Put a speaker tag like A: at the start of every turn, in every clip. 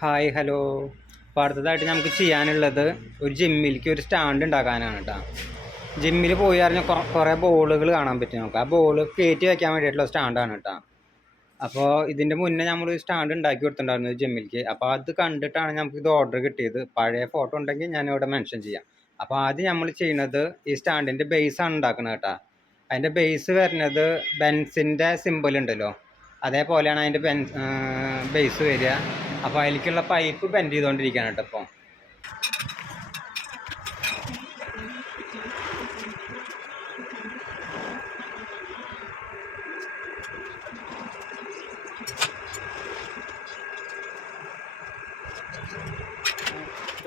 A: Hi hello. അപ്പോൾ അടുത്തതായിട്ട് നമുക്ക് ചെയ്യാനുള്ളത് ഒരു ജിമ്മിലേക്ക് ഒരു സ്റ്റാൻഡ് ഉണ്ടാക്കാനാണ് കേട്ടോ ജിമ്മിൽ പോയി അറിഞ്ഞാൽ കുറേ ബോളുകൾ കാണാൻ പറ്റും നമുക്ക്. ആ ബോൾ കയറ്റി വയ്ക്കാൻ വേണ്ടിയിട്ടുള്ള സ്റ്റാൻഡാണ് കേട്ടോ അപ്പോൾ ഇതിന്റെ മുന്നേ നമ്മൾ ഒരു സ്റ്റാൻഡ് ഉണ്ടാക്കി കൊടുത്തിട്ടുണ്ടായിരുന്നു ജിമ്മിലേക്ക് അപ്പോൾ അത് കണ്ടിട്ടാണ് നമുക്ക് ഇത് ഓർഡർ കിട്ടിയത്. പഴയ ഫോട്ടോ ഉണ്ടെങ്കിൽ ഞാൻ ഇവിടെ മെൻഷൻ ചെയ്യാം. അപ്പോൾ ആദ്യം നമ്മൾ ചെയ്യുന്നത് ഈ സ്റ്റാൻഡിന്റെ ബേസാണ് ഉണ്ടാക്കുന്നത് കേട്ടോ അതിന്റെ ബേസ് വരുന്നത് ബെൻസിന്റെ സിമ്പിൾ ഉണ്ടല്ലോ. അതേപോലെയാണ് അതിന്റെ ബെൻ ബേസ് വരിക. അപ്പോൾ അതിലേക്കുള്ള പൈപ്പ് ബെൻഡ് ചെയ്തുകൊണ്ടിരിക്കുകയാണ് കേട്ടോ ഇപ്പോൾ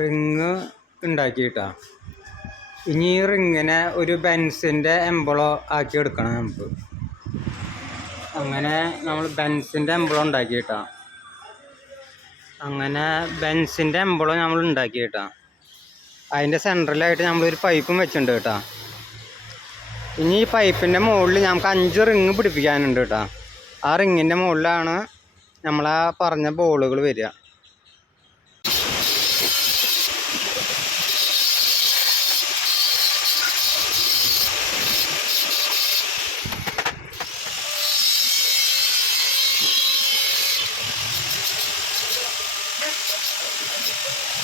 A: റിങ് ഉണ്ടാക്കിയിട്ടാ ഇനി ഈ റിങ്ങിനെ ഒരു ബെൻസിന്റെ എംബളോ ആക്കി എടുക്കണം നമുക്ക്. അങ്ങനെ നമ്മൾ ബെൻസിന്റെ എംബളോ ഉണ്ടാക്കിയിട്ടാ അങ്ങനെ ബെൻസിന്റെ എംബളം നമ്മൾ ഉണ്ടാക്കി കേട്ടോ. അതിന്റെ സെന്ററിലായിട്ട് നമ്മളൊരു പൈപ്പും വെച്ചിട്ടുണ്ട് കേട്ടോ. ഇനി ഈ പൈപ്പിന്റെ മുകളിൽ നമുക്ക് അഞ്ച് റിങ് പിടിപ്പിക്കാനുണ്ട് കേട്ടോ. ആ റിങ്ങിന്റെ മുകളിലാണ് നമ്മളാ പറഞ്ഞ ബോളുകൾ വരിക.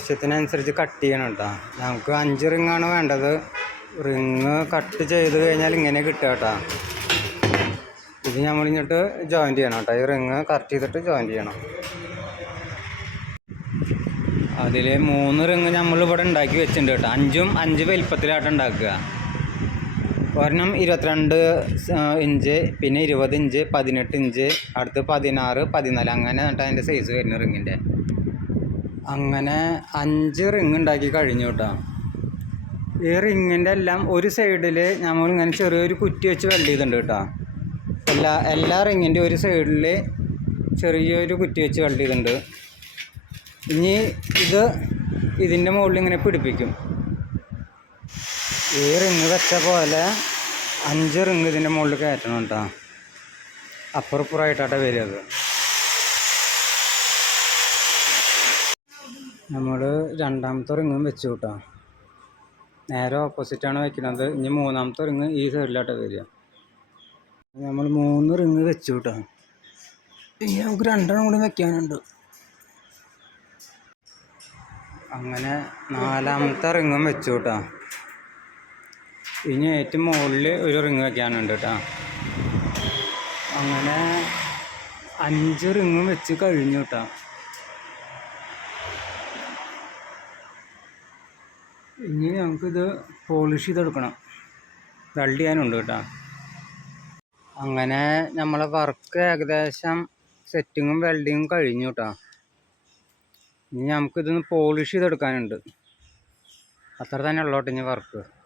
A: ആവശ്യത്തിനനുസരിച്ച് കട്ട് ചെയ്യണം കേട്ടോ നമുക്ക് അഞ്ച് റിങ്ങാണ് വേണ്ടത്. റിങ് കട്ട് ചെയ്ത് കഴിഞ്ഞാൽ ഇങ്ങനെ കിട്ടുക കേട്ടോ ഇത് നമ്മൾ ഇങ്ങോട്ട് ജോയിന്റ് ചെയ്യണം കേട്ടോ ഈ റിങ് കറക്റ്റ് ചെയ്തിട്ട് ജോയിന്റ് ചെയ്യണം. അതിൽ മൂന്ന് റിങ് നമ്മൾ ഇവിടെ ഉണ്ടാക്കി വെച്ചിട്ടുണ്ട് കേട്ടോ അഞ്ചും അഞ്ച് വലിപ്പത്തിലായിട്ട് ഉണ്ടാക്കുക. ഒരെണ്ണം ഇരുപത്തിരണ്ട് ഇഞ്ച് പിന്നെ ഇരുപത് ഇഞ്ച് പതിനെട്ട് ഇഞ്ച് അടുത്ത് പതിനാറ് പതിനാല് അങ്ങനെ എന്നിട്ട് അതിന്റെ സൈസ് വരുന്ന റിങ്ങിന്റെ അങ്ങനെ അഞ്ച് റിങ് ഉണ്ടാക്കി കഴിഞ്ഞു കേട്ടോ. ഈ റിങ്ങിന്റെ എല്ലാം ഒരു സൈഡിൽ നമ്മൾ ഇങ്ങനെ ചെറിയൊരു കുറ്റി വെച്ച് വെൽഡ് ചെയ്തിട്ടുണ്ട് കേട്ടോ. എല്ലാ എല്ലാ റിങ്ങിന്റെ ഒരു സൈഡിൽ ചെറിയൊരു കുറ്റി വെച്ച് വെൽഡ് ചെയ്തിട്ടുണ്ട്. ഇനി ഇത് ഇതിന്റെ മുകളിൽ ഇങ്ങനെ പിടിപ്പിക്കും. ഈ റിങ് വെച്ച പോലെ അഞ്ച് റിങ് ഇതിന്റെ മുകളിൽ കയറ്റണം കേട്ടോ. അപ്പുറപ്പുറമായിട്ടാട്ടെ വരിക അത്. നമ്മൾ രണ്ടാമത്തെ റിങ്ങും വെച്ചു കേട്ടോ നേരെ ഓപ്പോസിറ്റാണ് വെക്കുന്നത് ഇനി മൂന്നാമത്തെ റിങ് ഈ സൈഡിലായിട്ട് വരിക. നമ്മൾ മൂന്ന് റിങ് വെച്ചു കേട്ടോ ഇനി നമുക്ക് രണ്ടെണ്ണം കൂടി വെക്കാനുണ്ട്. അങ്ങനെ നാലാമത്തെ റിങ്ങും വെച്ചു കേട്ടോ ഇനി ഏറ്റവും മുകളിൽ ഒരു റിങ് വെക്കാനുണ്ട് കേട്ടോ. അങ്ങനെ അഞ്ച് റിങ്ങും വെച്ച് കഴിഞ്ഞു കേട്ടോ ഇനി നമുക്കിത് പോളിഷ് ചെയ്തെടുക്കണം. വെൽഡ് ചെയ്യാനുണ്ട് കേട്ടോ. അങ്ങനെ നമ്മളെ വർക്ക് ഏകദേശം സെറ്റിങ്ങും വെൽഡിങ്ങും കഴിഞ്ഞു കേട്ടോ. ഇനി നമുക്കിതൊന്ന് പോളിഷ് ചെയ്തെടുക്കാനുണ്ട്. അത്ര തന്നെ ഉള്ളോട്ടെ ഇനി വർക്ക്